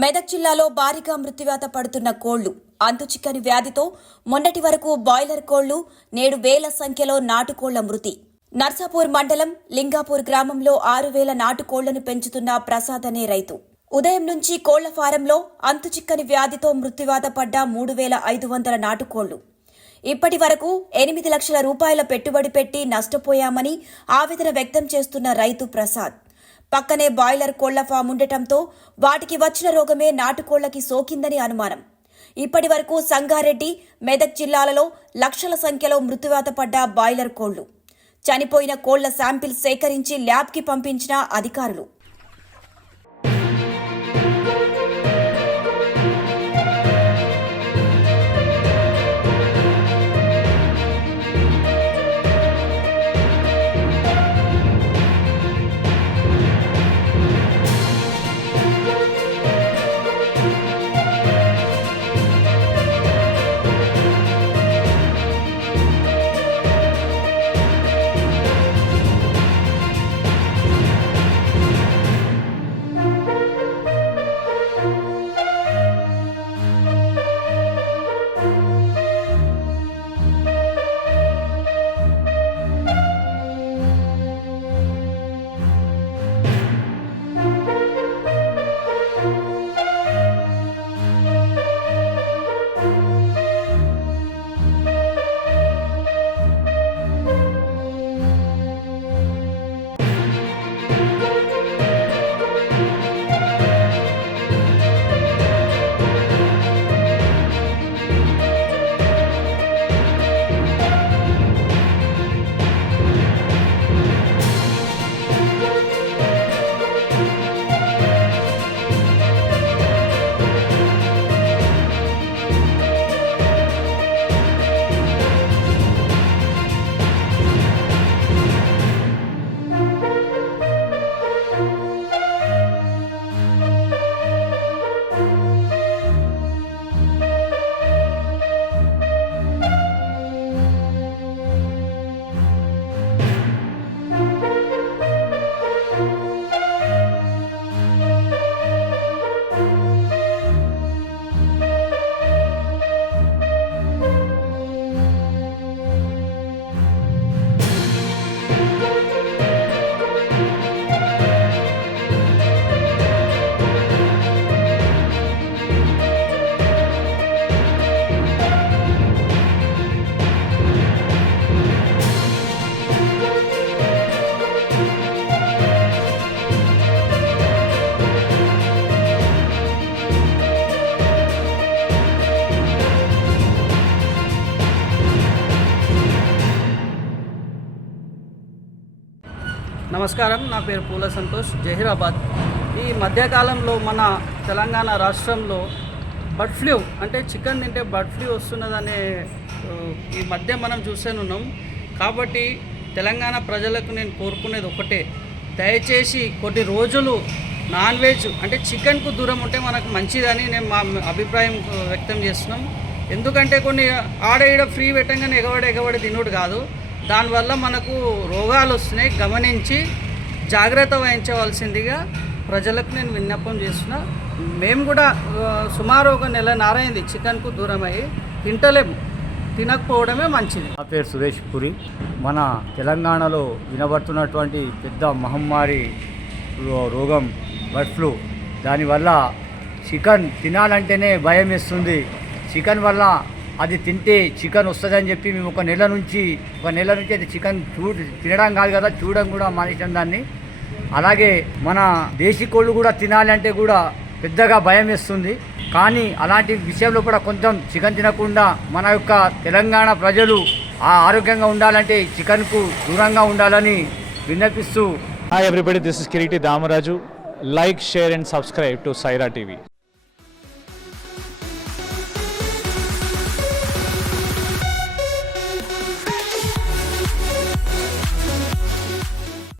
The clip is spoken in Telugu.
మెదక్ జిల్లాలో భారీగా మృత్యువాత పడుతున్న కోళ్లు అంతుచిక్కని వ్యాధితో మొన్నటి వరకు బాయిలర్ కోళ్లు నేడు వేల సంఖ్యలో నాటుకోళ్ల మృతి. నర్సాపూర్ మండలం లింగాపూర్ గ్రామంలో 6,000 నాటుకోళ్లను పెంచుతున్న ప్రసాద్ అనే రైతు ఉదయం నుంచి కోళ్ల ఫారంలో అంతుచిక్కని వ్యాధితో మృత్యువాత పడ్డ 3,500 నాటుకోళ్లు. ఇప్పటి వరకు 8 లక్షల రూపాయల పెట్టుబడి పెట్టి నష్టపోయామని ఆవేదన వ్యక్తం చేస్తున్న రైతు ప్రసాద్. పక్కనే బాయిలర్ కోళ్ల ఫామ్ ఉండటంతో వాటికి వచ్చిన రోగమే నాటుకోళ్లకి సోకిందని అనుమానం. ఇప్పటి వరకు సంగారెడ్డి, మెదక్ జిల్లాలలో లక్షల సంఖ్యలో మృత్యువాత పడ్డ బాయిలర్ కోళ్లు. చనిపోయిన కోళ్ల శాంపిల్స్ సేకరించి ల్యాబ్కి పంపించిన అధికారులు. నమస్కారం, నా పేరు పూల సంతోష్, జహీరాబాద్. ఈ మధ్యకాలంలో మన తెలంగాణ రాష్ట్రంలో బర్డ్ ఫ్లూ అంటే చికెన్ తింటే బర్డ్ ఫ్లూ వస్తున్నదనే ఈ మధ్య మనం చూసేనున్నాం. కాబట్టి తెలంగాణ ప్రజలకు నేను కోరుకునేది ఒకటే, దయచేసి కొన్ని రోజులు నాన్ వెజ్ అంటే చికెన్కు దూరం ఉంటే మనకు మంచిదని నేను మా అభిప్రాయం వ్యక్తం చేస్తున్నాం. ఎందుకంటే కొన్ని ఆడ ఈడ ఫ్రీ పెట్టంగానే ఎగబడి తినుడు కాదు, దానివల్ల మనకు రోగాలు వస్తున్నాయి. గమనించి జాగ్రత్త వహించవలసిందిగా ప్రజలకు నేను విన్నపం చేస్తున్నా. మేము కూడా సుమారు ఒక నెలన్నరైంది చికెన్కు దూరమయ్యి, తినకపోవడమే మంచిది. నా పేరు సురేష్ పురి. మన తెలంగాణలో వినబడుతున్నటువంటి పెద్ద మహమ్మారి రోగం బర్డ్ ఫ్లూ. దానివల్ల చికెన్ తినాలంటేనే భయం వేస్తుంది. చికెన్ వల్ల అది తింటే చికెన్ వస్తుందని చెప్పి మేము ఒక నెల నుంచి అయితే చికెన్ తినడం కాదు కదా, చూడడం కూడా మానేసాం దాన్ని. అలాగే మన దేశీ కోళ్ళు కూడా తినాలంటే కూడా పెద్దగా భయం వేస్తుంది. కానీ అలాంటి విషయంలో కూడా కొంచెం చికెన్ తినకుండా మన యొక్క తెలంగాణ ప్రజలు ఆరోగ్యంగా ఉండాలంటే చికెన్కు దూరంగా ఉండాలని విన్నపిస్తూ. Hi everybody, this is Kiriti Damaraju. Like, share and subscribe to Saira TV.